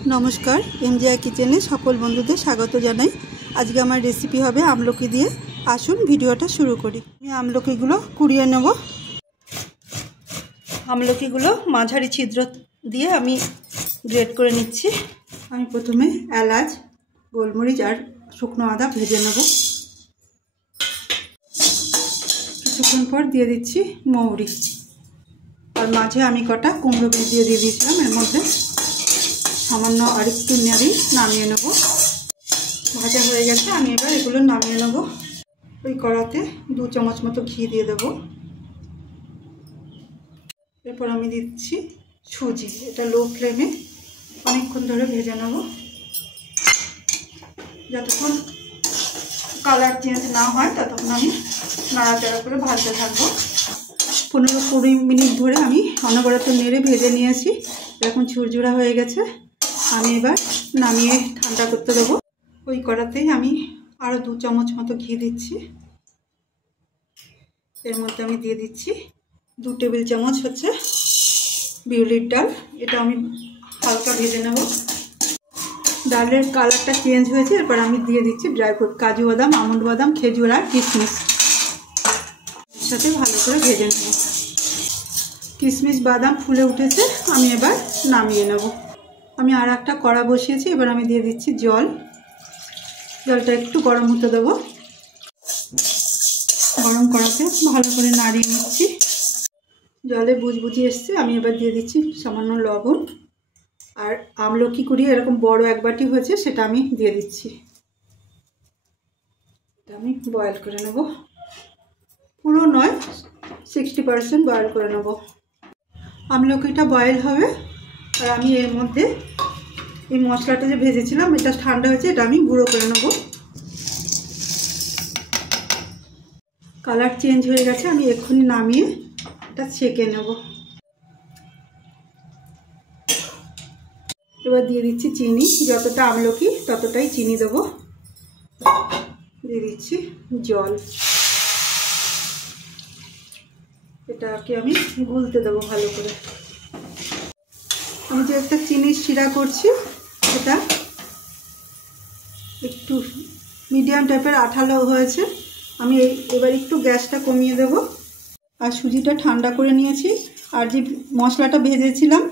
नमस्कार एमजीआई किचेने सकल बंधुदेर स्वागत जानाई। आज के आमार रेसिपि होबे आमलकी दिए। आसुन भिडियोटा शुरू करी। आमलकीगुलो कुड़िए नेब। आमलकीगुलो माझारि छिद्र दिए आमी ग्रेट करे निচ্ছি। आमी प्रथमे एलाच गोलमरिच और शुकनो आदा भेजे नेब। কিছুক্ষণ पर दिए दिচ্ছি मौरी और माझे आमी कटा कुमड़ो बीज दिए दिएছিলাম। एर मध्य सामान्य और एकटू नेড়ে नामिয়ে নেব। भाजा হয়ে গেছে, আমি এবার এগুলো নামিয়ে নেব। ওই কড়াতে 2 চামচ মতো ঘি দিয়ে দেব। এরপর আমি দিচ্ছি সুজি। এটা লো ফ্লেমে অনেকক্ষণ ধরে ভেজে নেব, যতক্ষণ কালার চেঞ্জ না হয় ততক্ষণ আমি নাড়াচাড়া করে ভাজতে থাকবো। 15-20 মিনিট ধরে আমি অনবরত নেড়ে ভেজে নিয়েছি। এখন ঝুরঝুরা হয়ে গেছে। আমি এবার নামিয়ে ঠান্ডা করতে দেবো। ওই কড়াতেই আমি আরও 2 চামচ মতো ঘি দিচ্ছি। এর মধ্যে আমি দিয়ে দিচ্ছি 2 টেবিল চামচ হচ্ছে বিউলির ডাল। এটা আমি হালকা ভেজে নেব। ডালের কালারটা চেঞ্জ হয়েছে। এরপর আমি দিয়ে দিচ্ছি ড্রাই ফ্রুট, কাজু বাদাম, আমন্ড বাদাম, খেজুর আর কিশমিশ। এর সাথে ভালো করে ভেজে নেব। কিশমিশ বাদাম ফুলে উঠেছে, আমি এবার নামিয়ে নেব। আমি আর একটা কড়া বসিয়েছি। এবার আমি দিয়ে দিচ্ছি জল। জলটা একটু গরম হতে দেব। গরম কড়াতে ভালো করে নাড়িয়ে নিচ্ছি। জলে বুজবুজি এসছে। আমি এবার দিয়ে দিচ্ছি সামান্য লবণ আর আমলকি কুড়িয়ে এরকম বড় এক বাটি হয়েছে, সেটা আমি দিয়ে দিচ্ছি। এটা আমি বয়েল করে নেব। পুরো নয়, 60% বয়েল করে নেব। আমলকিটা বয়েল হবে আর আমি এর মধ্যে এই মশলাটা যে ভেজেছিলাম এটা ঠান্ডা হয়েছে, এটা আমি গুঁড়ো করে নেব। কালার চেঞ্জ হয়ে গেছে, আমি এক্ষুনি নামিয়ে এটা ছেঁকে নেব। এবার দিয়ে দিচ্ছি চিনি। যতটা আমলকি ততটাই চিনি দেব। দিয়ে দিচ্ছি জল। এটাকে আমি গুলতে দেবো ভালো করে। আমি যে একটা চিনির শিরা করছি এটা একটু মিডিয়াম টাইপের আঠালো হয়েছে। আমি এবার একটু গ্যাসটা কমিয়ে দেব। আর সুজিটা ঠান্ডা করে নিয়েছি। আর যে মশলাটা ভেজেছিলাম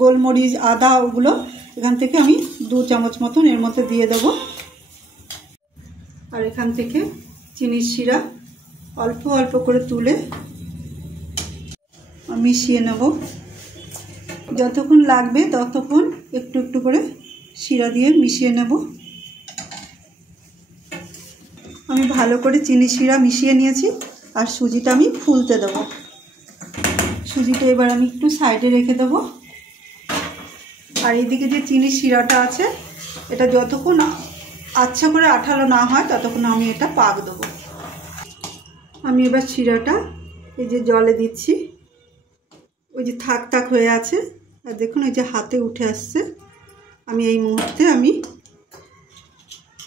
গোলমরিচ আদা, ওগুলো এখান থেকে আমি 2 চামচ মতন এর মধ্যে দিয়ে দেব। আর এখান থেকে চিনির শিরা অল্প অল্প করে তুলে মিশিয়ে নেব। যতক্ষণ লাগবে ততক্ষণ একটু একটু করে শিরা দিয়ে মিশিয়ে নেব। আমি ভালো করে চিনি শিরা মিশিয়ে নিয়েছি। আর সুজিটা আমি ফুলতে দেব। সুজিটা এবার আমি একটু সাইডে রেখে দেব। আর এইদিকে যে চিনি শিরাটা আছে এটা যতক্ষণ আচ্ছা করে আঠালো না হয় ততক্ষণ আমি এটা পাক দেব। আমি এবার শিরাটা এই যে জলে দিচ্ছি। ওই যে থাক থাক হয়ে আছে আর দেখুন ওই যে হাতে উঠে আসছে। আমি এই মুহূর্তে আমি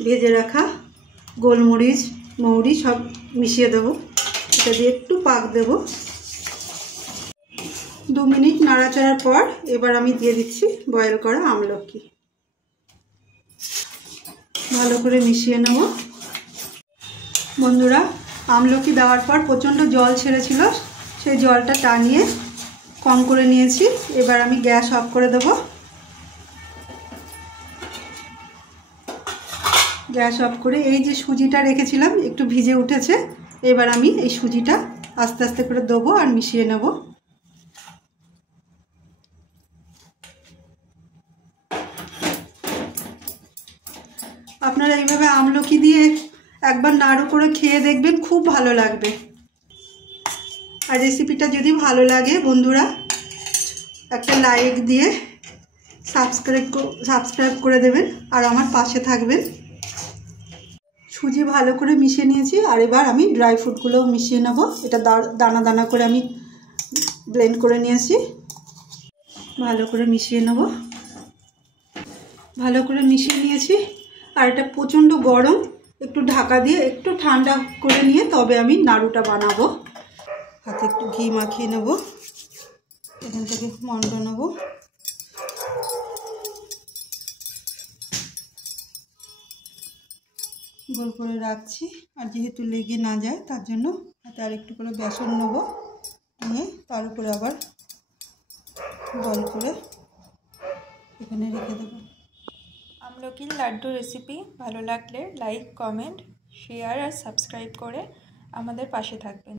ভেজে রাখা গোলমরিচ মৌরি সব মিশিয়ে দেব। এটা দিয়ে একটু পাক দেব। 2 মিনিট নাড়াচাড়ার পর এবার আমি দিয়ে দিচ্ছি বয়েল করা আমলকি। ভালো করে মিশিয়ে নেব। বন্ধুরা, আমলকি দেওয়ার পর প্রচণ্ড জল ছেড়েছিল, সেই জলটা টানিয়ে কম করে নিয়েছি। এবার আমি গ্যাস অফ করে দেব। গ্যাস অফ করে এই যে সুজিটা রেখেছিলাম একটু ভিজে উঠেছে। এবার আমি এই সুজিটা আস্তে আস্তে করে দেবো আর মিশিয়ে নেব। আপনারা এইভাবে আমলকি দিয়ে একবার নাড়ু করে খেয়ে দেখবেন, খুব ভালো লাগবে। আর রেসিপিটা যদি ভালো লাগে বন্ধুরা একটা লাইক দিয়ে সাবস্ক্রাইব করে দেবেন আর আমার পাশে থাকবেন। সুজি ভালো করে মিশিয়ে নিয়েছি। আর এবার আমি ড্রাই ফ্রুটগুলোও মিশিয়ে নেব। এটা দানা দানা করে আমি ব্লেন্ড করে নিয়েছি। ভালো করে মিশিয়ে নেব। ভালো করে মিশিয়ে নিয়েছি। আর এটা প্রচণ্ড গরম, একটু ঢাকা দিয়ে একটু ঠান্ডা করে নিয়ে তবে আমি নাড়ুটা বানাবো। হাতে একটু ঘি মাখিয়ে নেব। এখান থেকে মন্ড নেব। গোল করে রাখছি। আর যেহেতু লেগে না যায় তার জন্য হাতে আর একটু করে বেসন নেব, নিয়ে তার উপরে আবার গোল করে এখানে রেখে দেবো। আমলকির লাড্ডু রেসিপি ভালো লাগলে লাইক, কমেন্ট, শেয়ার আর সাবস্ক্রাইব করে আমাদের পাশে থাকবেন।